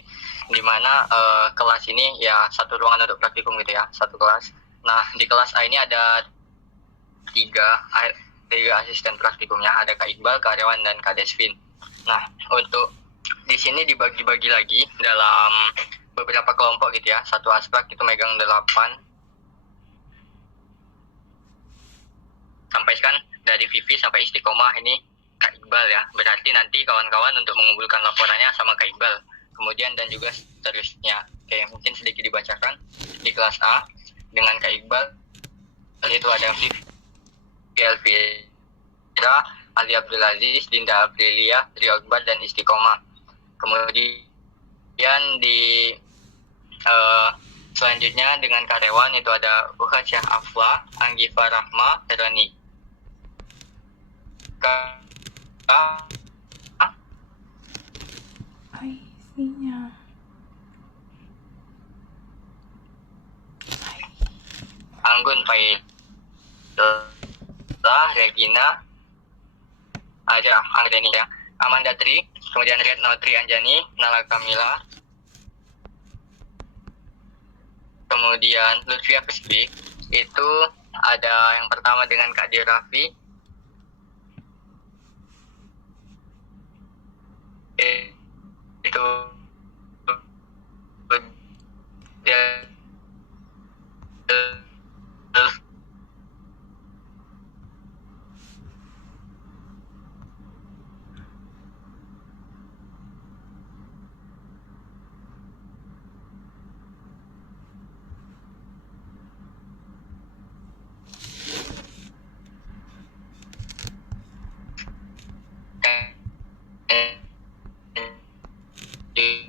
di mana kelas ini ya satu ruangan untuk praktikum gitu ya, satu kelas. Nah di kelas A ini ada 3 asisten praktikumnya, ada Kak Iqbal, Kak Rewan, dan Kak Desvin. Nah untuk di sini dibagi-bagi lagi dalam beberapa kelompok gitu ya. Satu aspek itu megang 8 sampai kan dari Vivi sampai Istiqomah ini Kak Iqbal ya. Berarti nanti kawan-kawan untuk mengumpulkan laporannya sama Kak Iqbal. Kemudian dan juga seterusnya. Oke, mungkin sedikit dibacakan. Di kelas A dengan Kak Iqbal itu ada Vivi Elvira, Ali Abdulaziz, Dinda Aprilia, Rio Akbar, dan Istiqomah. Kemudian di selanjutnya dengan karyawan itu ada Ukha Syah Afla, Anggifa Rahma, Herani Isinya. Anggun Paila, Regina, ada Angreni ya, Amanda Tri, kemudian Retno Tri Anjani, Nala Kamila, kemudian Lutfia Kusbi. Itu ada yang pertama dengan Kak Dio Raffi, itu dia di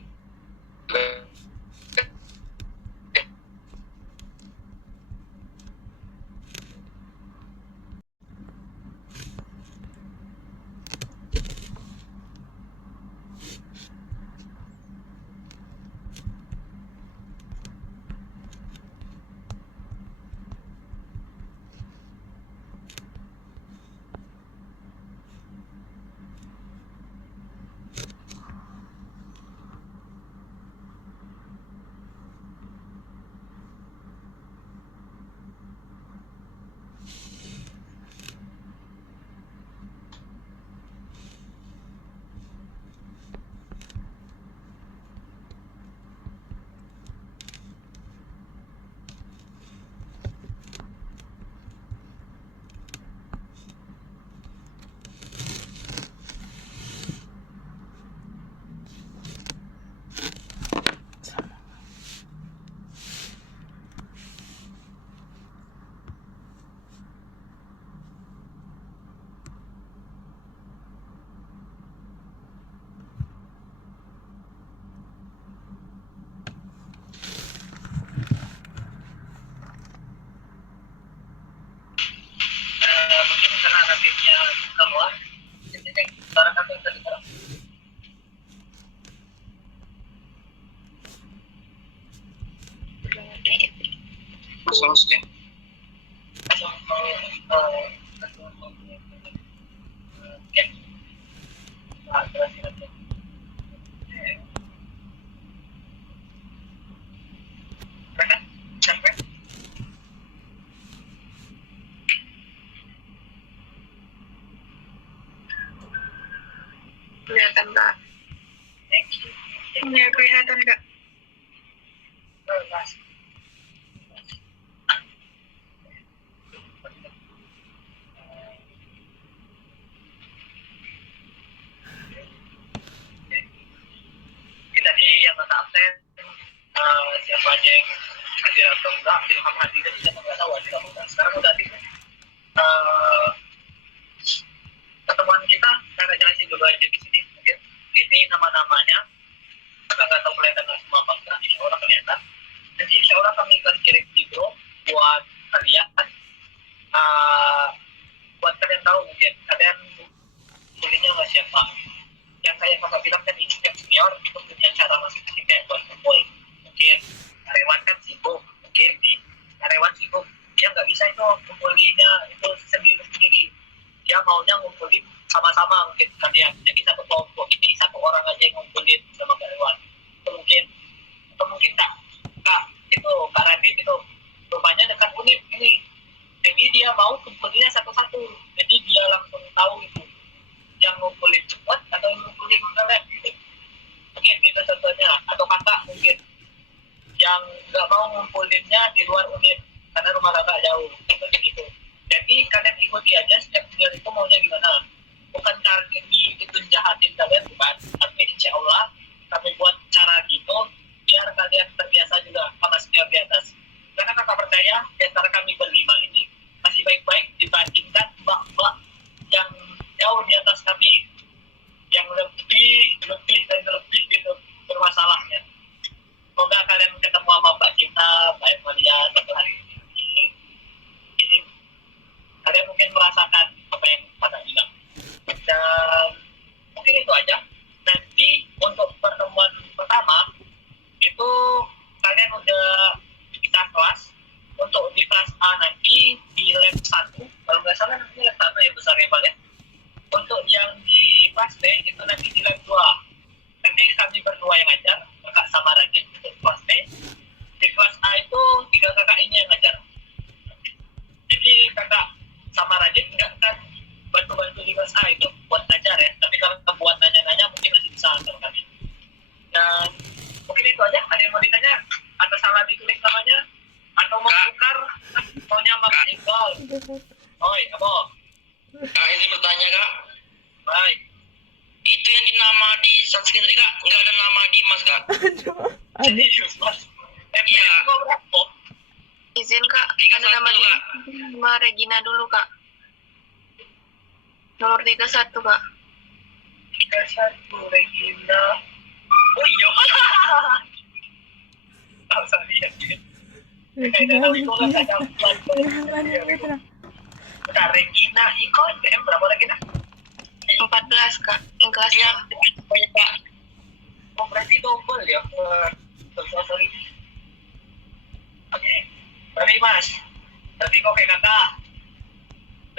selesai. Kelihatan Kak. Ya kelihatan Kak. Kita nih yang nggak absen, siapa aja yang hadir atau enggak, Ilham hadir dan siapa nggak tahu hadir atau enggak. Sekarang udah hadir. Pertemuan kita saya jelasin dulu aja di sini. Mungkin ini nama-namanya, kita nggak tahu kelihatan semua apa enggak. Insya Allah kelihatan. Jadi insya Allah kami akan kirim video buat kalian. Buat kalian tahu mungkin kalian kuliahnya nggak siapa. Yang kayak kakak bilang kan ini yang senior itu punya cara masing-masing kayak buat kumpul. Mungkin karyawan kan sibuk, mungkin di karyawan sibuk dia nggak bisa itu kumpulinnya itu sendiri-sendiri. Dia maunya ngumpulin sama-sama mungkin kalian. Jadi satu kelompok ini satu orang aja yang ngumpulin sama karyawan. Itu mungkin atau mungkin kak itu Kak Radit itu rupanya dekat unit ini. Jadi dia mau kumpulinnya satu-satu. Jadi dia langsung tahu itu yang ngumpulin cepat atau yang ngumpulin lewat gitu. Mungkin itu contohnya. Atau kakak mungkin yang nggak mau ngumpulinnya di luar unit karena rumah kakak jauh seperti itu. Jadi kalian ikuti aja setiap senior itu maunya gimana. Bukan target itu jahatin kalian bukan. Tapi insya Allah kami buat cara gitu biar kalian terbiasa juga sama senior di atas. Karena kakak percaya di antara kami berlima ini masih baik-baik dibandingkan mbak-mbak yang jauh di atas kami yang lebih dan lebih gitu bermasalahnya. Semoga kalian ketemu sama mbak kita, Mbak Emalia satu hari ini kalian mungkin merasakan apa yang pada bilang. Dan mungkin itu aja. Nanti untuk pertemuan pertama itu kalian udah kita kelas. Untuk di kelas A nanti di lab 1 kalau nggak salah nanti lab 1 ya besar ya Pak ya. Untuk yang di kelas B itu nanti di lab 2. Nanti kami berdua yang ngajar, kakak sama Radit untuk kelas B. Di kelas A itu 3 kakak ini yang ngajar. Jadi kakak sama Radit nggak kan bantu-bantu di kelas A itu buat ngajar ya. Tapi kalau buat nanya-nanya mungkin masih bisa antar kami. Dan mungkin itu aja. Ada yang mau ditanya? Atau salah ditulis namanya? Atau mau tukar? Maunya sama Kak Iqbal. Oi, apa? Kak, ini bertanya Kak. Baik. Itu yang dinama di Sanskrit tadi Kak, nggak ada nama Dimas Kak. Ada. Serius, Mas. Iya. Kok berapa? Izin Kak. 31, Ada nama Kak. nama Regina dulu Kak. Nomor 31 Kak. 31 Regina. Oh iya. Tahu saya lihat ini. Regina Regina. Bentar, Regina Iko PM berapa Regina? 14 Kak. Yang kelasnya. Banyak Pak. Oh berarti double ya. Sorry. Oke. Berarti Mas. Berarti kok kayak kakak.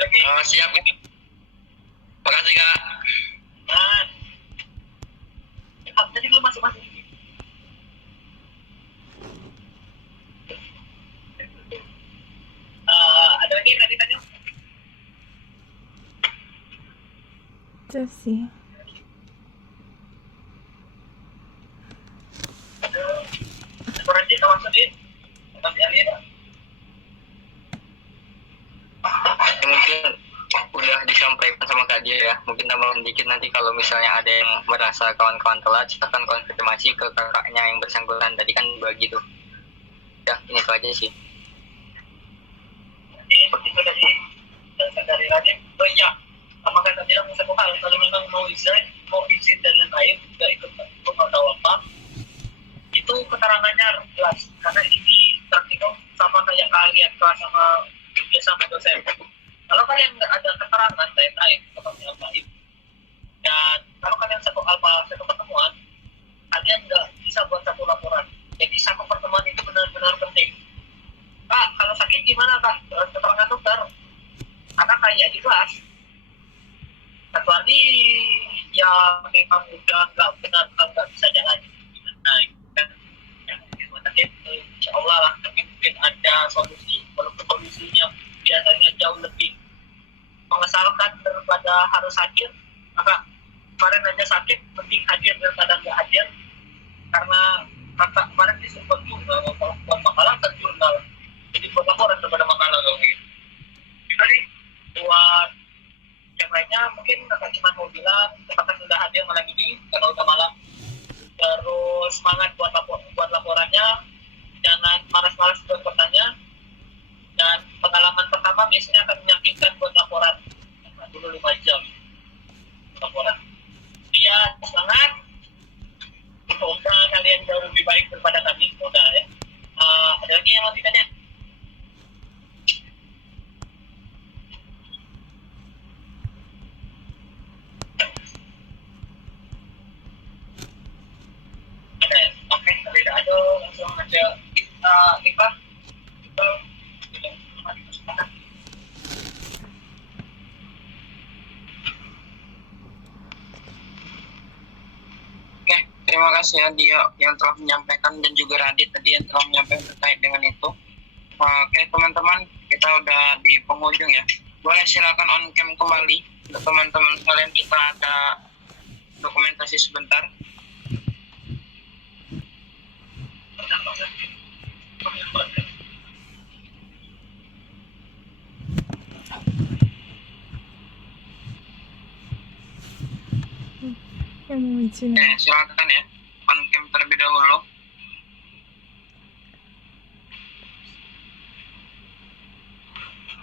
Lagi. Siap Kak. Makasih Kak. Nah. Tadi belum masuk. Ada lagi yang tadi tanya? Itu sih. Berarti kawan sendiri? Tapi Alia Mungkin udah disampaikan sama Kak Dia ya. Mungkin tambahan dikit nanti kalau misalnya ada yang merasa kawan-kawan telat, silakan konfirmasi ke kakaknya yang bersangkutan. Tadi kan bagi tuh. Ya, ini itu aja sih. seperti itu tadi dari Raden. Oh iya, sama kata bilang satu hal, kalau memang mau izin dan lain-lain, tidak ikut atau apa, itu keterangannya harus jelas. Karena ini praktikum sama kayak kalian kelas sama kerja sama dosen. Kalau kalian nggak ada keterangan lain-lain, seperti lain, dan kalau kalian satu pertemuan, kalian nggak bisa buat satu laporan. Jadi satu pertemuan itu benar-benar penting. Kak, kalau kami ya memang udah nggak benar-benar nggak bisa jalan. Nah, kan yang di rumah sakit, insya Allah lah, tapi mungkin ada solusi. Walaupun solusinya biasanya jauh lebih mengesalkan daripada harus hadir, maka kemarin aja sakit, mending hadir daripada nggak hadir. Karena kakak kemarin disuruh juga kalau buat makalah ke jurnal, jadi buat laporan daripada makalah gitu. Jadi buat yang lainnya mungkin kakak cuma mau bilang kakak sudah hadir malam ini karena udah malam. Terus semangat buat laporannya, jangan malas-malas buat bertanya. Dan pengalaman pertama biasanya akan menyakitkan buat laporan. Nah, dulu 5 jam laporan. Dia semangat. Semoga kalian jauh lebih baik daripada kami. Semoga ya. Ada lagi yang mau ditanya? Ada ya? Oke, kalau tidak ada langsung aja kita Iqbal. Oke, terima kasih ya Dio yang telah menyampaikan dan juga Radit tadi yang telah menyampaikan terkait dengan itu. Oke teman-teman, kita udah di penghujung ya. Boleh silakan on cam kembali untuk teman-teman sekalian, kita ada dokumentasi sebentar. Yang muncul. Oke, silakan ya on cam terlebih dahulu.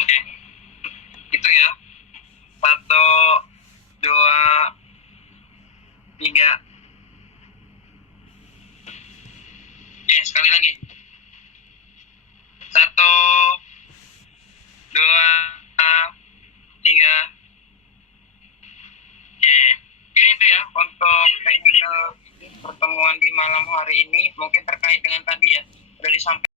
Oke, itu ya. 1, 2, 3. Oke, sekali lagi. 1, 2, 3. Oke, ini itu ya untuk technical pertemuan di malam hari ini. Mungkin terkait dengan tadi ya, sudah disampaikan